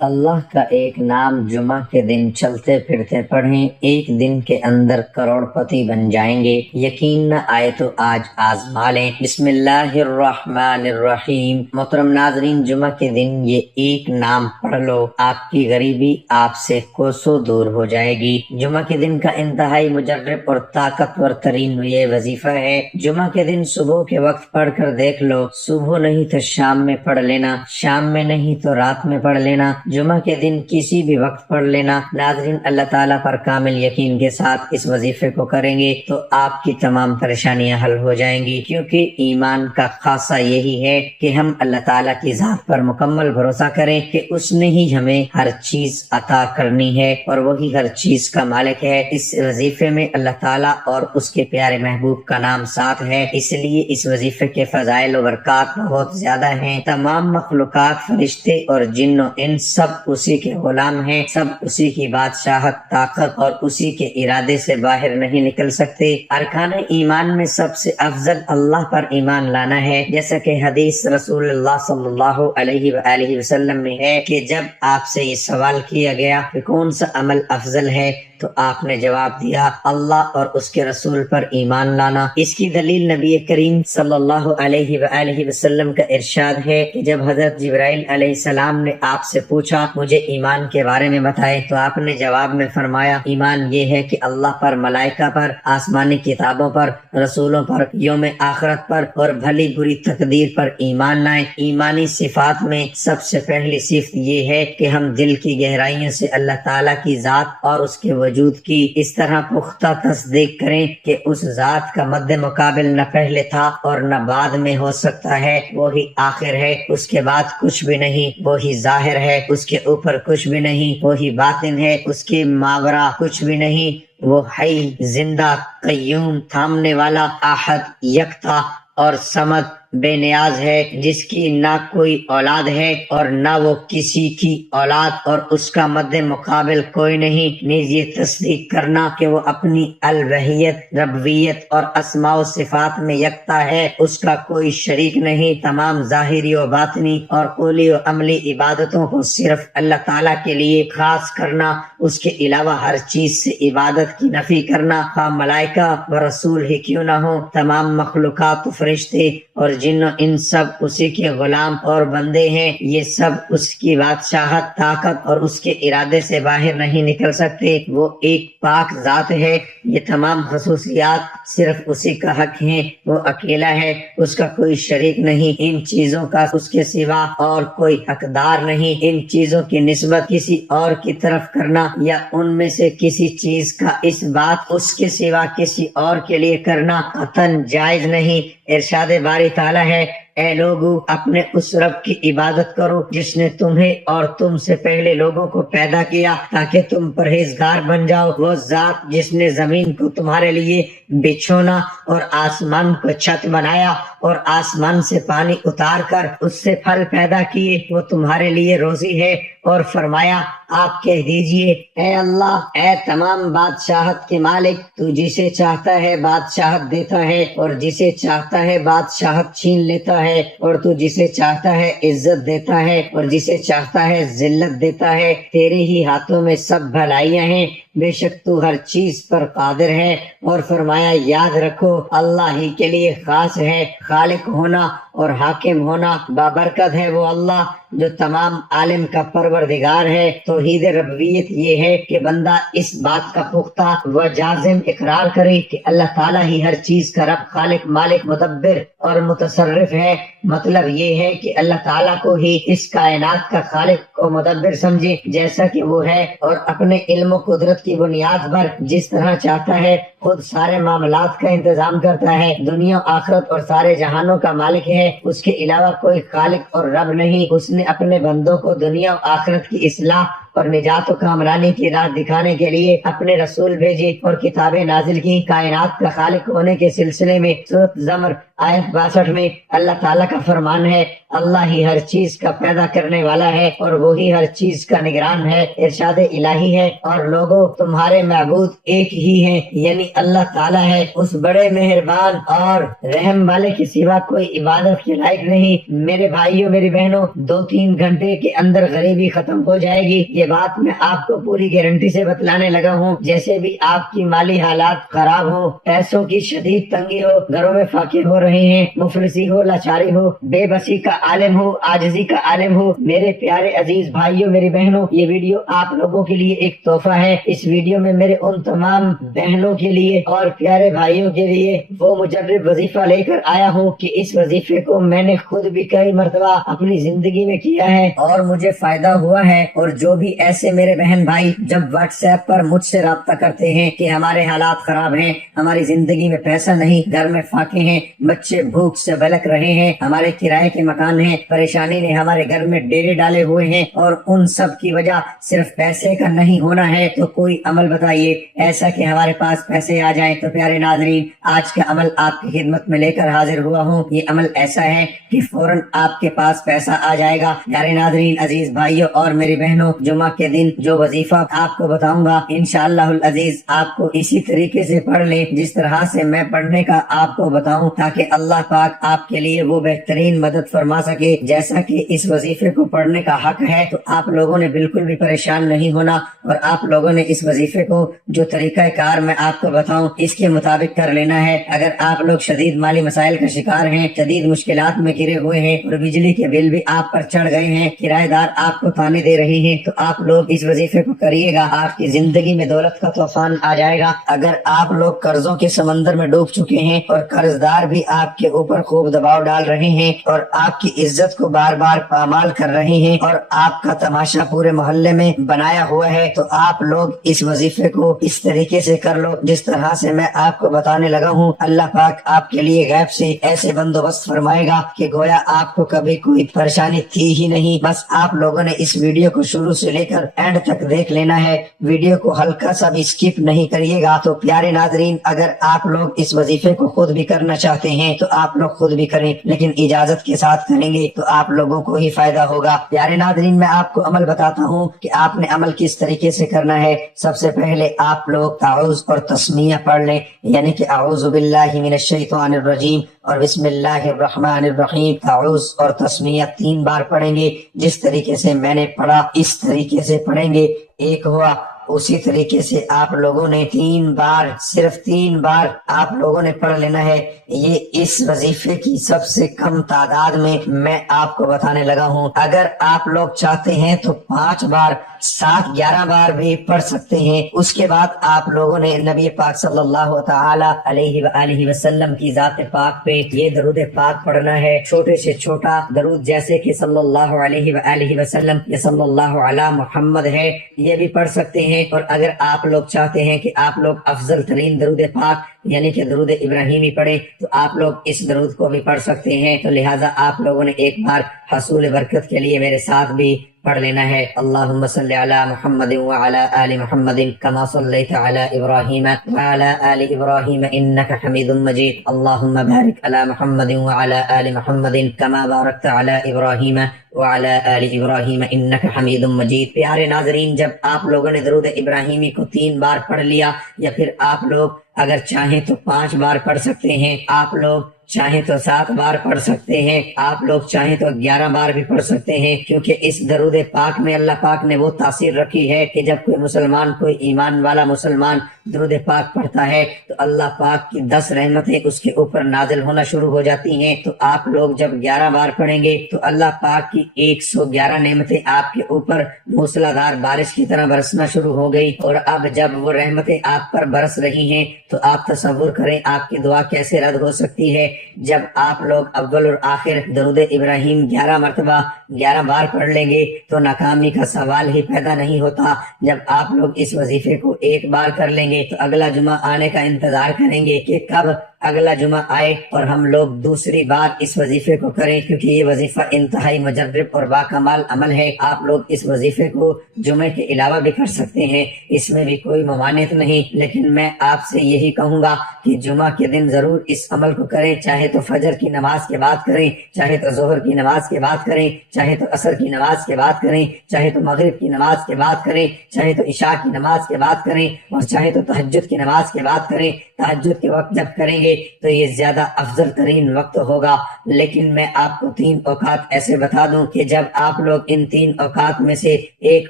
اللہ کا ایک نام جمعہ کے دن چلتے پھرتے پڑھیں، ایک دن کے اندر کروڑ پتی بن جائیں گے۔ یقین نہ آئے تو آج آزما لیں۔ بسم اللہ الرحمن الرحیم۔ محترم ناظرین، جمعہ کے دن یہ ایک نام پڑھ لو، آپ کی غریبی آپ سے کوسوں دور ہو جائے گی۔ جمعہ کے دن کا انتہائی مجرب اور طاقتور ترین یہ وظیفہ ہے۔ جمعہ کے دن صبح کے وقت پڑھ کر دیکھ لو، صبح نہیں تو شام میں پڑھ لینا، شام میں نہیں تو رات میں پڑھ لینا، جمعہ کے دن کسی بھی وقت پڑھ لینا۔ ناظرین، اللہ تعالیٰ پر کامل یقین کے ساتھ اس وظیفے کو کریں گے تو آپ کی تمام پریشانیاں حل ہو جائیں گی، کیونکہ ایمان کا خاصہ یہی ہے کہ ہم اللہ تعالیٰ کی ذات پر مکمل بھروسہ کریں کہ اس نے ہی ہمیں ہر چیز عطا کرنی ہے اور وہی ہر چیز کا مالک ہے۔ اس وظیفے میں اللہ تعالیٰ اور اس کے پیارے محبوب کا نام ساتھ ہے، اس لیے اس وظیفے کے فضائل و برکات بہت زیادہ ہیں۔ تمام مخلوقات، فرشتے اور جن و انس سب اسی کے غلام ہیں، سب اسی کی بادشاہت، طاقت اور اسی کے ارادے سے باہر نہیں نکل سکتے۔ ارکان ایمان میں سب سے افضل اللہ پر ایمان لانا ہے، جیسا کہ حدیث رسول اللہ صلی اللہ علیہ وآلہ وسلم میں ہے کہ جب آپ سے یہ سوال کیا گیا کہ کون سا عمل افضل ہے تو آپ نے جواب دیا اللہ اور اس کے رسول پر ایمان لانا۔ اس کی دلیل نبی کریم صلی اللہ علیہ وآلہ وسلم کا ارشاد ہے کہ جب حضرت جبرائیل علیہ السلام نے آپ سے پوچھا مجھے ایمان کے بارے میں بتائے تو آپ نے جواب میں فرمایا ایمان یہ ہے کہ اللہ پر، ملائکہ پر، آسمانی کتابوں پر، رسولوں پر، یوم آخرت پر اور بھلی بری تقدیر پر ایمان لائیں۔ ایمانی صفات میں سب سے پہلی صفت یہ ہے کہ ہم دل کی گہرائیوں سے اللہ تعالیٰ کی ذات اور اس کے وجود کی اس طرح پختہ تصدیق کریں کہ اس ذات کا مد مقابل نہ پہلے تھا اور نہ بعد میں ہو سکتا ہے، وہی آخر ہے، اس کے بعد کچھ بھی نہیں، وہی ظاہر ہے، اس کے اوپر کچھ بھی نہیں، وہی باطن ہے، اس کے ماورا کچھ بھی نہیں، وہ حی، زندہ، قیوم، تھامنے والا، احد، یکتا اور صمد، بے نیاز ہے، جس کی نہ کوئی اولاد ہے اور نہ وہ کسی کی اولاد اور اس کا مد مقابل کوئی نہیں۔ نیز یہ تصدیق کرنا کہ وہ اپنی الوہیت، ربویت اور اسماء و صفات میں یکتا ہے، اس کا کوئی شریک نہیں، تمام ظاہری و باطنی اور قولی و عملی عبادتوں کو صرف اللہ تعالیٰ کے لیے خاص کرنا، اس کے علاوہ ہر چیز سے عبادت کی نفی کرنا، خواہ ملائکہ و رسول ہی کیوں نہ ہو، تمام مخلوقات و فرشتے اور جن و ان سب اسی کے غلام اور بندے ہیں، یہ سب اس کی بادشاہت، طاقت اور اس کے ارادے سے باہر نہیں نکل سکتے، وہ ایک پاک ذات ہے، یہ تمام خصوصیات صرف اسی کا حق ہیں، وہ اکیلا ہے، اس کا کوئی شریک نہیں، ان چیزوں کا اس کے سوا اور کوئی حقدار نہیں، ان چیزوں کی نسبت کسی اور کی طرف کرنا یا ان میں سے کسی چیز کا اس بات اس کے سوا کسی اور کے لیے کرنا قطعاً جائز نہیں۔ ارشاد باری تعالیٰ ہے اے لوگو اپنے اس رب کی عبادت کرو جس نے تمہیں اور تم سے پہلے لوگوں کو پیدا کیا تاکہ تم پرہیزگار بن جاؤ، وہ ذات جس نے زمین کو تمہارے لیے بچھونا اور آسمان کو چھت بنایا اور آسمان سے پانی اتار کر اس سے پھل پیدا کیے، وہ تمہارے لیے روزی ہے، اور فرمایا آپ کہہ دیجئے اے اللہ، اے تمام بادشاہت کے مالک، تو جسے چاہتا ہے بادشاہت دیتا ہے اور جسے چاہتا ہے بادشاہت چھین لیتا ہے، اور تو جسے چاہتا ہے عزت دیتا ہے اور جسے چاہتا ہے ذلت دیتا ہے، تیرے ہی ہاتھوں میں سب بھلائیاں ہیں، بے شک تو ہر چیز پر قادر ہے۔ اور فرمایا یاد رکھو اللہ ہی کے لیے خاص ہے خالق ہونا اور حاکم ہونا، بابرکت ہے وہ اللہ جو تمام عالم کا پروردگار ہے۔ توحید ربویت یہ ہے کہ بندہ اس بات کا پختہ و جازم اقرار کرے کہ اللہ تعالیٰ ہی ہر چیز کا رب، خالق، مالک، مدبر اور متصرف ہے۔ مطلب یہ ہے کہ اللہ تعالیٰ کو ہی اس کائنات کا خالق و مدبر سمجھے جیسا کہ وہ ہے، اور اپنے علم و قدرت کی بنیاد پر جس طرح چاہتا ہے خود سارے معاملات کا انتظام کرتا ہے، دنیا آخرت اور سارے جہانوں کا مالک ہے، اس کے علاوہ کوئی خالق اور رب نہیں۔ اس نے اپنے بندوں کو دنیا و آخرت کی اصلاح اور نجات و کامرانی کی راہ دکھانے کے لیے اپنے رسول بھیجے اور کتابیں نازل کی۔ کائنات کا خالق ہونے کے سلسلے میں سورۃ زمر آیت 62 میں اللہ تعالیٰ کا فرمان ہے، اللہ ہی ہر چیز کا پیدا کرنے والا ہے اور وہی ہر چیز کا نگران ہے۔ ارشاد الہی ہے، اور لوگوں تمہارے معبود ایک ہی ہیں، یعنی اللہ تعالیٰ ہے، اس بڑے مہربان اور رحم والے کے سوا کوئی عبادت کے لائق نہیں۔ میرے بھائیوں میری بہنوں، 2-3 گھنٹے کے اندر غریبی ختم ہو جائے گی، یہ بات میں آپ کو پوری گارنٹی سے بتلانے لگا ہوں۔ جیسے بھی آپ کی مالی حالات خراب ہو، پیسوں کی شدید تنگی ہو، گھروں میں فاقے ہو رہے ہیں، مفلسی ہو، لاچاری ہو، بے بسی کا عالم ہو، عاجزی کا عالم ہو، میرے پیارے عزیز بھائیوں میری بہنوں، یہ ویڈیو آپ لوگوں کے لیے ایک تحفہ ہے۔ اس ویڈیو میں میرے ان تمام بہنوں کے لیے اور پیارے بھائیوں کے لیے وہ مجرب وظیفہ لے کر آیا ہوں کہ اس وظیفے کو میں نے خود بھی کئی مرتبہ اپنی زندگی میں کیا ہے اور مجھے فائدہ ہوا ہے۔ اور جو بھی ایسے میرے بہن بھائی جب واٹس ایپ پر مجھ سے رابطہ کرتے ہیں کہ ہمارے حالات خراب ہیں، ہماری زندگی میں پیسہ نہیں، گھر میں فاقے ہیں، بچے بھوک سے بلک رہے ہیں، ہمارے کرائے کے مکان ہیں، پریشانی نے ہمارے گھر میں ڈیرے ڈالے ہوئے ہیں اور ان سب کی وجہ صرف پیسے کا نہیں ہونا ہے، تو کوئی عمل بتائیے ایسا کہ ہمارے پاس پیسے آ جائیں۔ تو پیارے ناظرین، آج کا عمل آپ کی خدمت میں لے کر حاضر ہوا ہوں۔ یہ عمل ایسا ہے کہ فوراً آپ کے پاس پیسہ آ جائے گا۔ پیارے ناظرین، عزیز بھائیوں اور میری بہنوں، جمعہ کے دن جو وظیفہ آپ کو بتاؤں گا انشاءاللہ العزیز آپ کو اسی طریقے سے پڑھ لیں جس طرح سے میں پڑھنے کا آپ کو بتاؤں، تاکہ اللہ پاک آپ کے لیے وہ بہترین مدد فرما سکے۔ جیسا کہ اس وظیفے کو پڑھنے کا حق ہے تو آپ لوگوں نے بالکل بھی پریشان نہیں ہونا، اور آپ لوگوں نے اس وظیفے کو جو طریقہ کار میں آپ کو بتاؤں اس کے مطابق کر لینا ہے۔ اگر آپ لوگ شدید مالی مسائل کا شکار ہیں، شدید مشکلات میں گرے ہوئے ہیں اور بجلی کے بل بھی آپ پر چڑھ گئے ہیں، کرایہ دار آپ کو تانے دے رہے ہیں، تو آپ لوگ اس وظیفے کو کریے گا، آپ کی زندگی میں دولت کا طوفان آ جائے گا۔ اگر آپ لوگ قرضوں کے سمندر میں ڈوب چکے ہیں اور قرض دار بھی آپ کے اوپر خوب دباؤ ڈال رہے ہیں اور آپ کی عزت کو بار بار پامال کر رہے ہیں اور آپ کا تماشا پورے محلے میں بنایا ہوا ہے، تو آپ لوگ اس وظیفے کو اس طریقے سے کر لو جس طرح سے میں آپ کو بتانے لگا ہوں۔ اللہ پاک آپ کے لیے غیب سے ایسے بندوبست فرمائے گا کہ گویا آپ کو کبھی کوئی پریشانی تھی ہی نہیں۔ بس آپ لوگوں نے اس ویڈیو کو شروع سے لے کر اینڈ تک دیکھ لینا ہے، ویڈیو کو ہلکا سا بھی اسکپ نہیں کریے گا۔ تو پیارے ناظرین، اگر آپ لوگ اس وظیفے کو خود بھی کرنا چاہتے ہیں تو آپ لوگ خود بھی کریں، لیکن اجازت کے ساتھ کریں گے تو آپ لوگوں کو ہی فائدہ ہوگا۔ پیارے ناظرین، میں آپ کو عمل بتاتا ہوں کہ آپ نے عمل کس طریقے سے کرنا ہے۔ سب سے پہلے آپ لوگ تعوذ اور تسمیہ پڑھ لیں، یعنی کہ اعوذ باللہ من الشیطان الرجیم اور بسم اللہ الرحمن الرحیم۔ تعوذ اور تسمیہ 3 بار پڑھیں گے، جس طریقے سے میں نے پڑھا اس طریقے سے پڑھیں گے۔ ایک ہوا، اسی طریقے سے آپ لوگوں نے 3 بار، صرف 3 بار آپ لوگوں نے پڑھ لینا ہے۔ یہ اس وظیفے کی سب سے کم تعداد میں آپ کو بتانے لگا ہوں۔ اگر آپ لوگ چاہتے ہیں تو 5 بار، 7، 11 بار بھی پڑھ سکتے ہیں۔ اس کے بعد آپ لوگوں نے نبی پاک صلی اللہ تعالی علیہ وآلہ وسلم کی ذات پاک پہ یہ درود پاک پڑھنا ہے۔ چھوٹے سے چھوٹا درود جیسے کہ صلی اللہ علیہ وآلہ وسلم یا صلی اللہ علی محمد ہے، یہ بھی پڑھ سکتے ہیں۔ اور اگر آپ لوگ چاہتے ہیں کہ آپ لوگ افضل ترین درود پاک یعنی کہ درود ابراہیمی پڑھیں تو آپ لوگ اس درود کو بھی پڑھ سکتے ہیں۔ تو لہٰذا آپ لوگوں نے ایک بار حصول برکت کے لیے میرے ساتھ بھی پڑھ لینا ہے۔ اللہم صلی علی محمد وعلی آل محمد کما صلیت علی ابراہیم وعلی آل ابراہیم انک حمید مجید۔ اللہم بارک علی محمد وعلی آل محمد کما بارکت علی ابراہیم وعلی آل ابراہیم انک حمید مجید۔ پیارے ناظرین، جب آپ لوگوں نے درود ابراہیمی کو 3 بار پڑھ لیا، یا پھر آپ لوگ اگر چاہیں تو 5 بار پڑھ سکتے ہیں، آپ لوگ چاہیں تو 7 بار پڑھ سکتے ہیں، آپ لوگ چاہیں تو 11 بار بھی پڑھ سکتے ہیں، کیونکہ اس درود پاک میں اللہ پاک نے وہ تاثیر رکھی ہے کہ جب کوئی مسلمان، کوئی ایمان والا مسلمان درود پاک پڑھتا ہے تو اللہ پاک کی 10 رحمتیں اس کے اوپر نازل ہونا شروع ہو جاتی ہیں۔ تو آپ لوگ جب 11 بار پڑھیں گے تو اللہ پاک کی 111 نعمتیں آپ کے اوپر موسلادھار بارش کی طرح برسنا شروع ہو گئی۔ اور اب جب وہ رحمتیں آپ پر برس رہی ہیں تو آپ تصور کریں آپ کی دعا کیسے رد ہو سکتی ہے۔ جب آپ لوگ اول اور آخر درود ابراہیم 11 مرتبہ 11 بار پڑھ لیں گے تو ناکامی کا سوال ہی پیدا نہیں ہوتا۔ جب آپ لوگ اس وظیفے کو 1 بار کر لیں گے تو اگلا جمعہ آنے کا انتظار کریں گے کہ کب اگلا جمعہ آئے اور ہم لوگ دوسری بار اس وظیفے کو کریں، کیونکہ یہ وظیفہ انتہائی مجرب اور باکمال عمل ہے۔ آپ لوگ اس وظیفے کو جمعے کے علاوہ بھی کر سکتے ہیں، اس میں بھی کوئی ممانعت نہیں، لیکن میں آپ سے یہی کہوں گا کہ جمعہ کے دن ضرور اس عمل کو کریں، چاہے تو فجر کی نماز کے بعد کریں، چاہے تو ظہر کی نماز کے بعد کریں، چاہے تو عصر کی نماز کے بعد کریں، چاہے تو مغرب کی نماز کے بعد کریں، چاہے تو عشاء کی نماز کے بعد کریں، اور چاہے تو تہجد کی نماز کے بعد کریں۔ تہجد کے وقت جب کریں گے تو یہ زیادہ افضل ترین وقت ہوگا، لیکن میں آپ کو 3 اوقات ایسے بتا دوں کہ جب آپ لوگ ان 3 اوقات میں سے ایک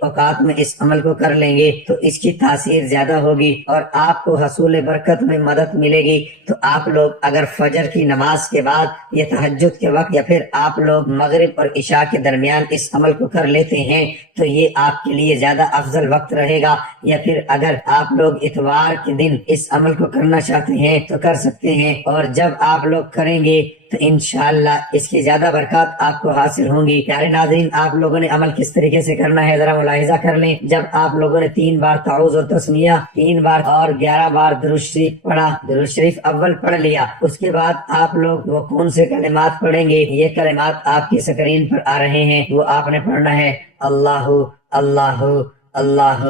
اوقات میں اس عمل کو کر لیں گے تو اس کی تاثیر زیادہ ہوگی اور آپ کو حصول برکت میں مدد ملے گی۔ تو آپ لوگ اگر فجر کی نماز کے بعد یا تہجد کے وقت یا پھر آپ لوگ مغرب اور عشاء کے درمیان اس عمل کو کر لیتے ہیں تو یہ آپ کے لیے زیادہ افضل وقت رہے گا، یا پھر اگر آپ لوگ اتوار کے دن اس عمل کو کرنا چاہتے ہیں تو کر سکتے ہیں، اور جب آپ لوگ کریں گے تو انشاءاللہ اس کی زیادہ برکات آپ کو حاصل ہوں گی۔ پیارے ناظرین، آپ لوگوں نے عمل کس طریقے سے کرنا ہے ذرا ملاحظہ کر لیں۔ جب آپ لوگوں نے 3 بار تعوذ اور تسمیہ، 3 بار اور 11 بار درود شریف پڑھا، درود شریف اول پڑھ لیا، اس کے بعد آپ لوگ وہ کون سے کلمات پڑھیں گے؟ یہ کلمات آپ کی سکرین پر آ رہے ہیں، وہ آپ نے پڑھنا ہے اللہ اللہ اللہ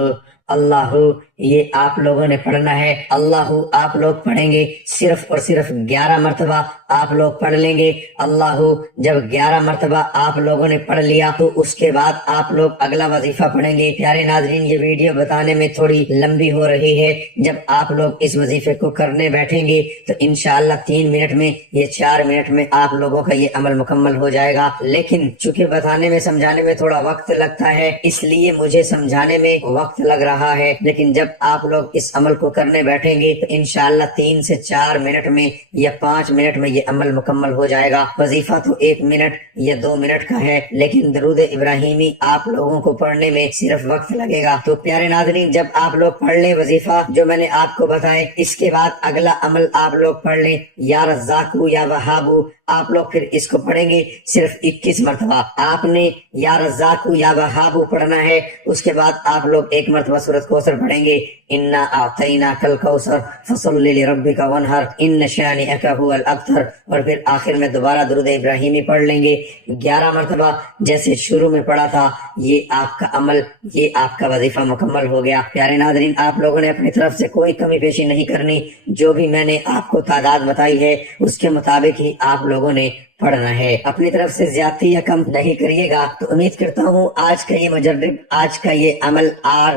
اللہ، یہ آپ لوگوں نے پڑھنا ہے۔ اللہ آپ لوگ پڑھیں گے صرف اور صرف 11 مرتبہ آپ لوگ پڑھ لیں گے اللہ۔ جب 11 مرتبہ آپ لوگوں نے پڑھ لیا تو اس کے بعد آپ لوگ اگلا وظیفہ پڑھیں گے۔ پیارے ناظرین، یہ ویڈیو بتانے میں تھوڑی لمبی ہو رہی ہے، جب آپ لوگ اس وظیفے کو کرنے بیٹھیں گے تو انشاءاللہ 3 منٹ میں یا 4 منٹ میں آپ لوگوں کا یہ عمل مکمل ہو جائے گا، لیکن چونکہ بتانے میں سمجھانے میں تھوڑا وقت لگتا ہے اس لیے مجھے سمجھانے میں وقت لگ رہا ہے، لیکن جب آپ لوگ اس عمل کو کرنے بیٹھیں گے تو انشاءاللہ 3 سے 4 منٹ میں یا 5 منٹ میں یہ عمل مکمل ہو جائے گا۔ وظیفہ تو 1 منٹ یا 2 منٹ کا ہے، لیکن درود ابراہیمی آپ لوگوں کو پڑھنے میں صرف وقت لگے گا۔ تو پیارے ناظرین، جب آپ لوگ پڑھ لیں وظیفہ جو میں نے آپ کو بتائے، اس کے بعد اگلا عمل آپ لوگ پڑھ لیں یا رزاقو یا وہابو، آپ لوگ پھر اس کو پڑھیں گے صرف 21 مرتبہ۔ آپ نے یا رزاقو یا وہابو پڑھنا ہے، اس کے بعد آپ لوگ 1 مرتبہ سورۃ کوثر پڑھیں گے، انا اعطیناک الکوثر فصل لربک وانحر ان شانئک هو الابتر، اور پھر آخر میں دوبارہ درود ابراہیمی پڑھ لیں گے 11 مرتبہ جیسے شروع میں پڑھا تھا۔ یہ آپ کا عمل، یہ آپ کا وظیفہ مکمل ہو گیا۔ پیارے ناظرین، آپ لوگوں نے اپنی طرف سے کوئی کمی پیشی نہیں کرنی، جو بھی میں نے آپ کو تعداد بتائی ہے اس کے مطابق ہی آپ لوگوں نے پڑھنا ہے، اپنی طرف سے زیادتی یا کم نہیں کریے گا۔ تو امید کرتا ہوں آج کا یہ مجرب، آج کا یہ عمل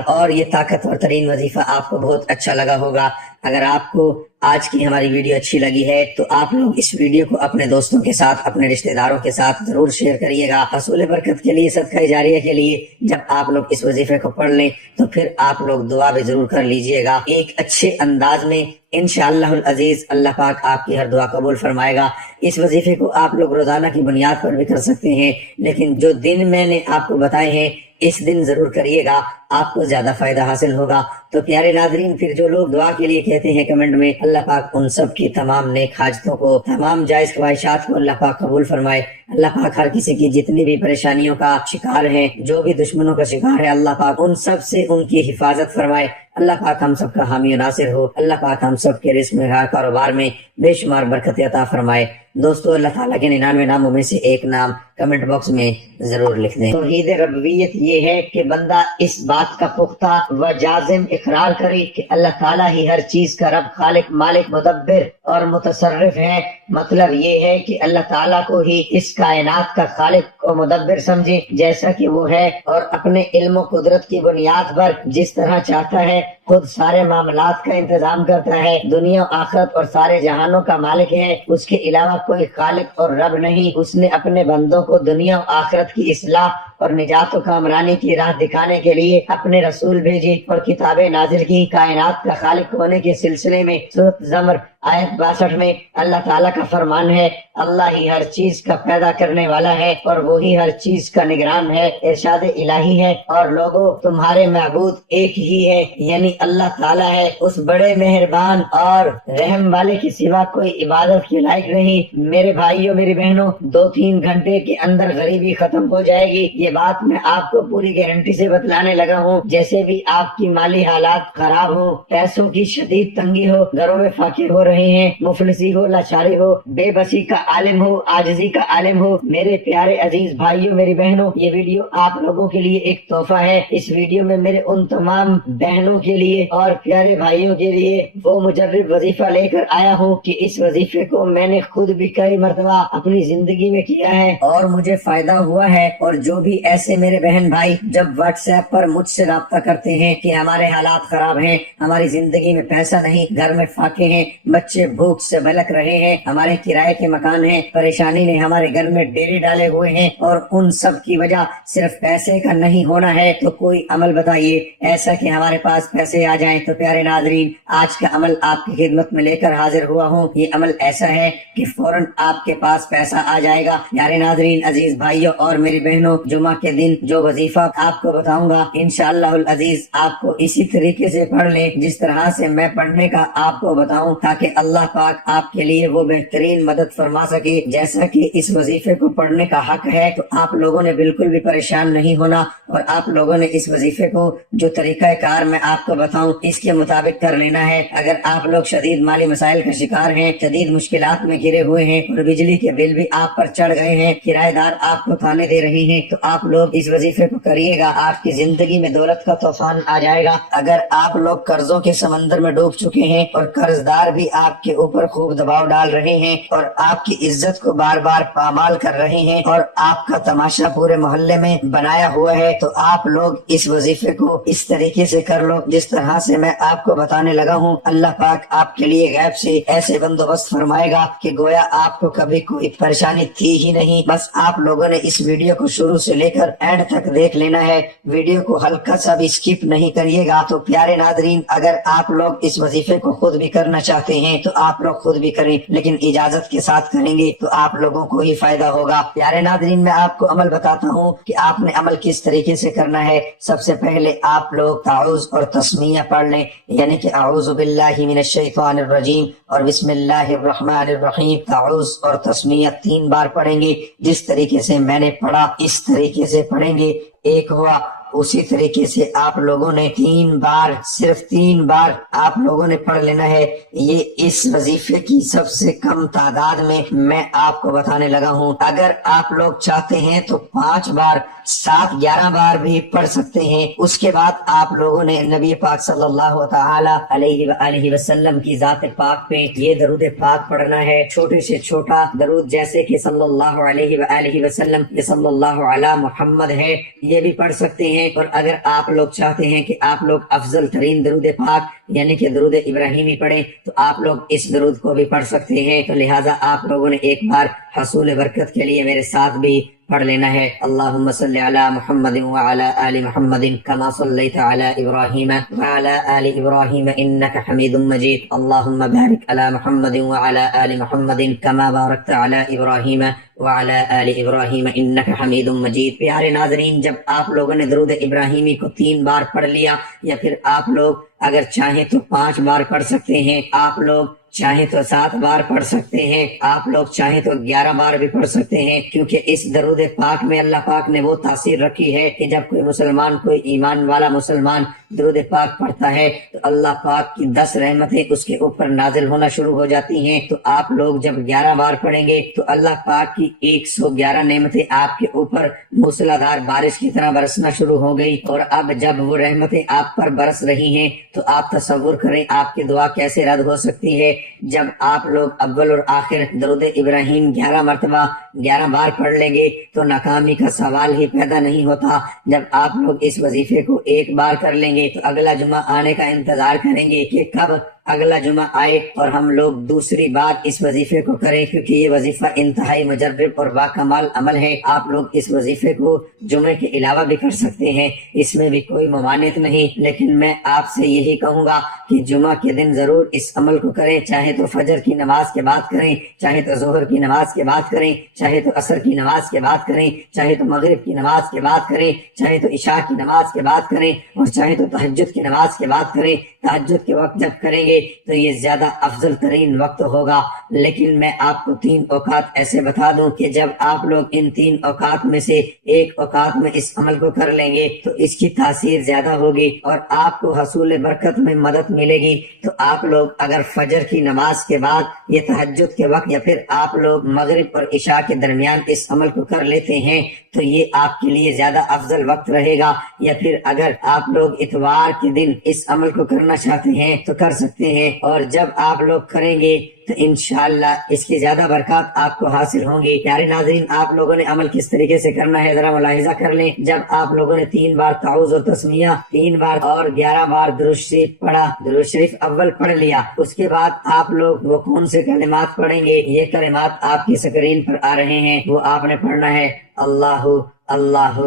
اور یہ طاقتور ترین وظیفہ آپ کو بہت اچھا لگا ہوگا۔ اگر آپ کو آج کی ہماری ویڈیو اچھی لگی ہے تو آپ لوگ اس ویڈیو کو اپنے دوستوں کے ساتھ، اپنے رشتہ داروں کے ساتھ ضرور شیئر کریے گا، حصول برکت کے لیے، صدقہ جاریہ کے لیے۔ جب آپ لوگ اس وظیفے کو پڑھ لیں تو پھر آپ لوگ دعا بھی ضرور کر لیجئے گا ایک اچھے انداز میں، انشاءاللہ العزیز اللہ پاک آپ کی ہر دعا قبول فرمائے گا۔ اس وظیفے کو آپ لوگ روزانہ کی بنیاد پر بھی کر سکتے ہیں، لیکن جو دن میں نے آپ کو بتائے ہیں اس دن ضرور کریے گا، آپ کو زیادہ فائدہ حاصل ہوگا۔ تو پیارے ناظرین، پھر جو لوگ دعا کے لیے کہتے ہیں کمنٹ میں، اللہ پاک ان سب کی تمام نیک حاجتوں کو، تمام جائز خواہشات کو اللہ پاک قبول فرمائے۔ اللہ پاک ہر کسی کی جتنی بھی پریشانیوں کا شکار ہیں، جو بھی دشمنوں کا شکار ہے، اللہ پاک ان سب سے ان کی حفاظت فرمائے۔ اللہ پاک ہم سب کا حامی و ناصر ہو۔ اللہ پاک ہم سب کے رزق میں، کاروبار میں بے شمار برکت عطا فرمائے۔ دوستو، اللہ تعالیٰ کے 99 ناموں میں سے ایک نام کمنٹ باکس میں ضرور لکھ دیں۔ توحید ربوبیت یہ ہے کہ بندہ اس بات کا پختہ و جازم اقرار کرے کہ اللہ تعالیٰ ہی ہر چیز کا رب، خالق، مالک، مدبر اور متصرف ہے۔ مطلب یہ ہے کہ اللہ تعالیٰ کو ہی اس کائنات کا خالق و مدبر سمجھے جیسا کہ وہ ہے، اور اپنے علم و قدرت کی بنیاد پر جس طرح چاہتا ہے خود سارے معاملات کا انتظام کرتا ہے، دنیا و آخرت اور سارے جہانوں کا مالک ہے، اس کے علاوہ کوئی خالق اور رب نہیں۔ اس نے اپنے بندوں کو دنیا و آخرت کی اصلاح اور نجات و کامرانی کی راہ دکھانے کے لیے اپنے رسول بھیجے اور کتابیں نازل کی۔ کائنات کا خالق ہونے کے سلسلے میں سورۃ زمر آیت 62 میں اللہ تعالیٰ کا فرمان ہے، اللہ ہی ہر چیز کا پیدا کرنے والا ہے اور وہی ہر چیز کا نگران ہے۔ ارشاد الہی ہے، اور لوگوں تمہارے معبود ایک ہی ہے، یعنی اللہ تعالیٰ ہے، اس بڑے مہربان اور رحم والے کے سوا کوئی عبادت کے لائق نہیں۔ میرے بھائیوں، میری بہنوں، 2-3 گھنٹے کے اندر غریبی ختم ہو جائے گی، یہ یہ بات میں آپ کو پوری گارنٹی سے بتلانے لگا ہوں، جیسے بھی آپ کی مالی حالات خراب ہو، پیسوں کی شدید تنگی ہو، گھروں میں فاقے ہو رہے ہیں، مفلسی ہو، لاچاری ہو، بے بسی کا عالم ہو، عاجزی کا عالم ہو، میرے پیارے عزیز بھائیوں، میری بہنوں، یہ ویڈیو آپ لوگوں کے لیے ایک تحفہ ہے۔ اس ویڈیو میں میرے ان تمام بہنوں کے لیے اور پیارے بھائیوں کے لیے وہ مجرب وظیفہ لے کر آیا ہوں کہ اس وظیفے کو میں نے خود بھی کئی مرتبہ اپنی زندگی میں کیا ہے اور مجھے فائدہ ہوا ہے۔ اور جو بھی ایسے میرے بہن بھائی جب واٹس ایپ پر مجھ سے رابطہ کرتے ہیں کہ ہمارے حالات خراب ہیں، ہماری زندگی میں پیسہ نہیں، گھر میں فاقے ہیں، بچے بھوک سے بلک رہے ہیں، ہمارے کرائے کے مکان ہیں، پریشانی نے ہمارے گھر میں ڈیرے ڈالے ہوئے ہیں اور ان سب کی وجہ صرف پیسے کا نہیں ہونا ہے، تو کوئی عمل بتائیے ایسا کہ ہمارے پاس پیسے آ جائیں۔ تو پیارے ناظرین، آج کا عمل آپ کی خدمت میں لے کر حاضر ہوا ہوں۔ یہ عمل ایسا ہے کہ فوراً آپ کے پاس پیسہ آ جائے گا۔ پیارے ناظرین، عزیز بھائیوں اور میری بہنوں، جمعہ کے دن جو وظیفہ آپ کو بتاؤں گا انشاءاللہ العزیز آپ کو اسی طریقے سے پڑھ لیں جس طرح سے میں پڑھنے کا آپ کو بتاؤں، تاکہ اللہ پاک آپ کے لیے وہ بہترین مدد فرما سکے۔ جیسا کہ اس وظیفے کو پڑھنے کا حق ہے تو آپ لوگوں نے بالکل بھی پریشان نہیں ہونا، اور آپ لوگوں نے اس وظیفے کو جو طریقہ کار میں آپ کو بتاؤں اس کے مطابق کر لینا ہے۔ اگر آپ لوگ شدید مالی مسائل کا شکار ہیں، شدید مشکلات میں گھرے ہوئے ہیں اور بجلی کے بل بھی آپ پر چڑھ گئے ہیں، کرایہ دار آپ کو تانے دے رہے ہیں، تو آپ لوگ اس وظیفے کو کریے گا، آپ کی زندگی میں دولت کا طوفان آ جائے گا۔ اگر آپ لوگ قرضوں کے سمندر میں ڈوب چکے ہیں اور قرض دار بھی آپ کے اوپر خوب دباؤ ڈال رہے ہیں اور آپ کی عزت کو بار بار پامال کر رہے ہیں اور آپ کا تماشا پورے محلے میں بنایا ہوا ہے، تو آپ لوگ اس وظیفے کو اس طریقے سے کر لو جس طرح سے میں آپ کو بتانے لگا ہوں۔ اللہ پاک آپ کے لیے غیب سے ایسے بندوبست فرمائے گا کہ گویا آپ کو کبھی کوئی پریشانی تھی ہی نہیں۔ بس آپ لوگوں نے اس ویڈیو کو شروع سے لے کر اینڈ تک دیکھ لینا ہے، ویڈیو کو ہلکا سا بھی سکپ نہیں کریے گا۔ تو پیارے ناظرین، اگر آپ لوگ اس وظیفے کو خود بھی کرنا چاہتے ہیں تو آپ لوگ خود بھی کریں، لیکن اجازت کے ساتھ کریں گے تو آپ لوگوں کو ہی فائدہ ہوگا۔ پیارے ناظرین، میں آپ کو عمل بتاتا ہوں کہ آپ نے عمل کس طریقے سے کرنا ہے۔ سب سے پہلے آپ لوگ تعوذ اور تسمیہ پڑھ لیں، یعنی کہ اعوذ باللہ من الشیطان الرجیم اور بسم اللہ الرحمن الرحیم۔ تعوذ اور تسمیہ 3 بار پڑھیں گے، جس طریقے سے میں نے پڑھا اس طریقے سے پڑھیں گے۔ ایک ہوا، اسی طریقے سے آپ لوگوں نے 3 بار، صرف 3 بار آپ لوگوں نے پڑھ لینا ہے۔ یہ اس وظیفے کی سب سے کم تعداد میں آپ کو بتانے لگا ہوں۔ اگر آپ لوگ چاہتے ہیں تو 5 بار، 7، 11 بار بھی پڑھ سکتے ہیں۔ اس کے بعد آپ لوگوں نے نبی پاک صلی اللہ تعالی علیہ وآلہ وسلم کی ذات پاک پہ یہ درود پاک پڑھنا ہے۔ چھوٹے سے چھوٹا درود جیسے کہ صلی اللہ علیہ وآلہ وسلم، یہ صلی اللہ علی محمد ہے، یہ بھی پڑھ سکتے ہیں۔ اور اگر آپ لوگ چاہتے ہیں کہ آپ لوگ افضل ترین درود پاک یعنی کہ درود ابراہیمی پڑھیں تو آپ لوگ اس درود کو بھی پڑھ سکتے ہیں۔ تو لہٰذا آپ لوگوں نے ایک بار حصول برکت کے لیے میرے ساتھ بھی پڑھ لینا ہے۔ اللہم صلی علی محمد وعلی آل محمد کما صلیت علی ابراہیم وعلی آل ابراہیم انک حمید مجید۔ اللہم بارک علی محمد وعلی آل محمد کما بارکت علی ابراہیم وعلی آل ابراہیم انک حمید مجید۔ پیارے ناظرین، جب آپ لوگوں نے درود ابراہیمی کو 3 بار پڑھ لیا، یا پھر آپ لوگ اگر چاہیں تو 5 بار پڑھ سکتے ہیں، آپ لوگ چاہیں تو 7 بار پڑھ سکتے ہیں، آپ لوگ چاہیں تو 11 بار بھی پڑھ سکتے ہیں، کیونکہ اس درود پاک میں اللہ پاک نے وہ تاثیر رکھی ہے کہ جب کوئی مسلمان، کوئی ایمان والا مسلمان درود پاک پڑھتا ہے تو اللہ پاک کی 10 رحمتیں اس کے اوپر نازل ہونا شروع ہو جاتی ہیں۔ تو آپ لوگ جب 11 بار پڑھیں گے تو اللہ پاک کی 111 نعمتیں آپ کے اوپر موسلادھار بارش کی طرح برسنا شروع ہو گئی۔ اور اب جب وہ رحمتیں آپ پر برس رہی ہیں تو آپ تصور کریں آپ کی دعا کیسے رد ہو سکتی ہے۔ جب آپ لوگ اول اور آخر درود ابراہیم 11 مرتبہ 11 بار پڑھ لیں گے تو ناکامی کا سوال ہی پیدا نہیں ہوتا۔ جب آپ لوگ اس وظیفے کو 1 بار کر لیں گے تو اگلا جمعہ آنے کا انتظار کریں گے کہ کب اگلا جمعہ آئے اور ہم لوگ دوسری بار اس وظیفے کو کریں، کیونکہ یہ وظیفہ انتہائی مجرب اور باکمال عمل ہے۔ آپ لوگ اس وظیفے کو جمعے کے علاوہ بھی کر سکتے ہیں، اس میں بھی کوئی ممانعت نہیں، لیکن میں آپ سے یہی کہوں گا کہ جمعہ کے دن ضرور اس عمل کو کریں، چاہے تو فجر کی نماز کے بعد کریں، چاہے تو ظہر کی نماز کے بعد کریں، چاہے تو عصر کی نماز کے بعد کریں، چاہے تو مغرب کی نماز کے بعد کریں، چاہے تو عشاء کی نماز کے بعد کریں، اور چاہے تو تہجد کی نماز کے بعد کریں۔ تہجد کے وقت جب کریں گے گے تو یہ زیادہ افضل ترین وقت ہوگا۔ لیکن میں آپ کو 3 اوقات ایسے بتا دوں کہ جب آپ لوگ ان 3 اوقات میں سے ایک اوقات میں اس عمل کو کر لیں گے تو اس کی تاثیر زیادہ ہوگی اور آپ کو حصول برکت میں مدد ملے گی۔ تو آپ لوگ اگر فجر کی نماز کے بعد یا تہجد کے وقت یا پھر آپ لوگ مغرب اور عشاء کے درمیان اس عمل کو کر لیتے ہیں تو یہ آپ کے لیے زیادہ افضل وقت رہے گا، یا پھر اگر آپ لوگ اتوار کے دن اس عمل کو کرنا چاہتے ہیں تو کر سکتے ہیں، اور جب آپ لوگ کریں گے تو انشاءاللہ اس کی زیادہ برکات آپ کو حاصل ہوں گی۔ پیارے ناظرین، آپ لوگوں نے عمل کس طریقے سے کرنا ہے ذرا ملاحظہ کر لیں۔ جب آپ لوگوں نے 3 بار تعوذ و تسمیہ، 3 بار اور 11 بار درود شریف پڑھا، درود شریف اول پڑھ لیا، اس کے بعد آپ لوگ وہ کون سے کلمات پڑھیں گے؟ یہ کلمات آپ کی سکرین پر آ رہے ہیں، وہ آپ نے پڑھنا ہے اللہ اللہ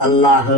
اللہ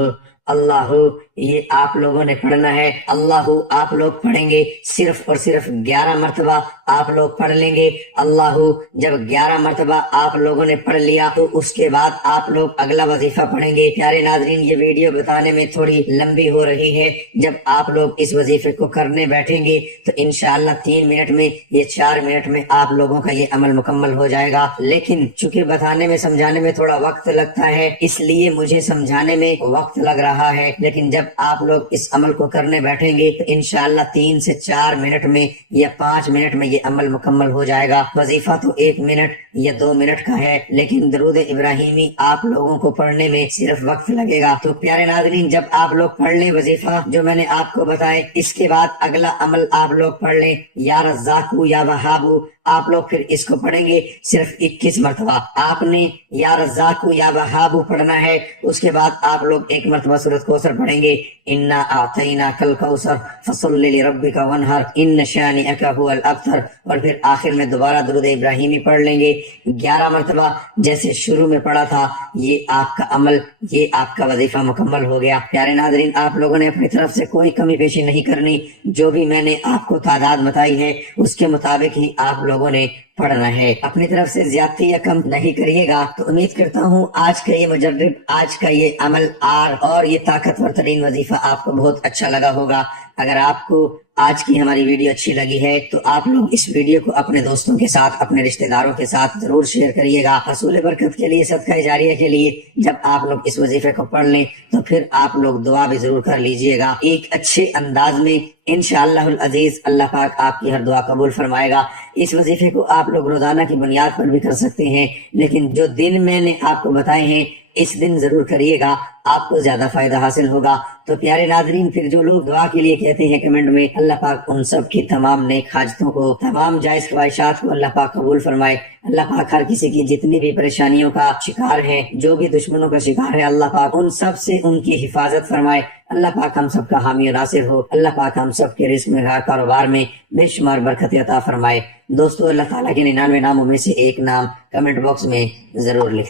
اللہ۔ یہ آپ لوگوں نے پڑھنا ہے اللہ، آپ لوگ پڑھیں گے صرف اور صرف 11 مرتبہ آپ لوگ پڑھ لیں گے اللہ۔ جب 11 مرتبہ آپ لوگوں نے پڑھ لیا تو اس کے بعد آپ لوگ اگلا وظیفہ پڑھیں گے۔ پیارے ناظرین، یہ ویڈیو بتانے میں تھوڑی لمبی ہو رہی ہے، جب آپ لوگ اس وظیفے کو کرنے بیٹھیں گے تو انشاءاللہ 3 منٹ میں یا 4 منٹ میں آپ لوگوں کا یہ عمل مکمل ہو جائے گا۔ لیکن چونکہ بتانے میں سمجھانے میں تھوڑا وقت لگتا ہے، اس لیے مجھے سمجھانے میں وقت لگ رہا ہے، لیکن جب آپ لوگ اس عمل کو کرنے بیٹھیں گے تو انشاءاللہ 3 سے 4 منٹ میں یا 5 منٹ میں یہ عمل مکمل ہو جائے گا۔ وظیفہ تو 1 منٹ یا 2 منٹ کا ہے، لیکن درود ابراہیمی آپ لوگوں کو پڑھنے میں صرف وقت لگے گا۔ تو پیارے ناظرین، جب آپ لوگ پڑھ لیں وظیفہ جو میں نے آپ کو بتائے، اس کے بعد اگلا عمل آپ لوگ پڑھ لیں یا رزاقو یا وہابو، آپ لوگ پھر اس کو پڑھیں گے صرف 21 مرتبہ۔ آپ نے یا رزاقو یا وہابو پڑھنا ہے، اس کے بعد آپ لوگ 1 مرتبہ سورۃ کوثر پڑھیں گے، انا اعطیناک الکوثر فصل لربک وانحر ان شانئک هو الابتر، اور پھر آخر میں دوبارہ درود ابراہیمی پڑھ لیں گے 11 مرتبہ جیسے شروع میں پڑھا تھا۔ یہ آپ کا عمل، یہ آپ کا وظیفہ مکمل ہو گیا۔ پیارے ناظرین، آپ لوگوں نے اپنی طرف سے کوئی کمی پیشی نہیں کرنی، جو بھی میں نے آپ کو تعداد بتائی ہے اس کے مطابق ہی آپ لوگوں نے پڑھنا ہے، اپنی طرف سے زیادتی یا کم نہیں کریے گا۔ تو امید کرتا ہوں آج کا یہ مجرب، آج کا یہ عمل اور یہ طاقتور ترین وظیفہ آپ کو بہت اچھا لگا ہوگا۔ اگر آپ کو آج کی ہماری ویڈیو اچھی لگی ہے تو آپ لوگ اس ویڈیو کو اپنے دوستوں کے ساتھ، اپنے رشتہ داروں کے ساتھ ضرور شیئر کریے گا، حصول برکت کے لیے، صدقہ جاریہ کے لیے۔ جب آپ لوگ اس وظیفے کو پڑھ لیں تو پھر آپ لوگ دعا بھی ضرور کر لیجئے گا ایک اچھے انداز میں، انشاءاللہ العزیز اللہ پاک آپ کی ہر دعا قبول فرمائے گا۔ اس وظیفے کو آپ لوگ روزانہ کی بنیاد پر بھی کر سکتے ہیں، لیکن جو دن میں نے آپ کو بتائے ہیں اس دن ضرور کریے گا، آپ کو زیادہ فائدہ حاصل ہوگا۔ تو پیارے ناظرین، پھر جو لوگ دعا کے لیے کہتے ہیں کمنٹ میں، اللہ پاک ان سب کی تمام نیک حاجتوں کو، تمام جائز خواہشات کو اللہ پاک قبول فرمائے۔ اللہ پاک ہر کسی کی جتنی بھی پریشانیوں کا شکار ہے، جو بھی دشمنوں کا شکار ہے، اللہ پاک ان سب سے ان کی حفاظت فرمائے۔ اللہ پاک ہم سب کا حامی و ناصر ہو۔ اللہ پاک ہم سب کے رزق میں، کاروبار میں بے شمار برکت عطا فرمائے۔ دوستو، اللہ تعالیٰ کے 99 ناموں میں سے ایک نام کمنٹ باکس میں ضرور لکھ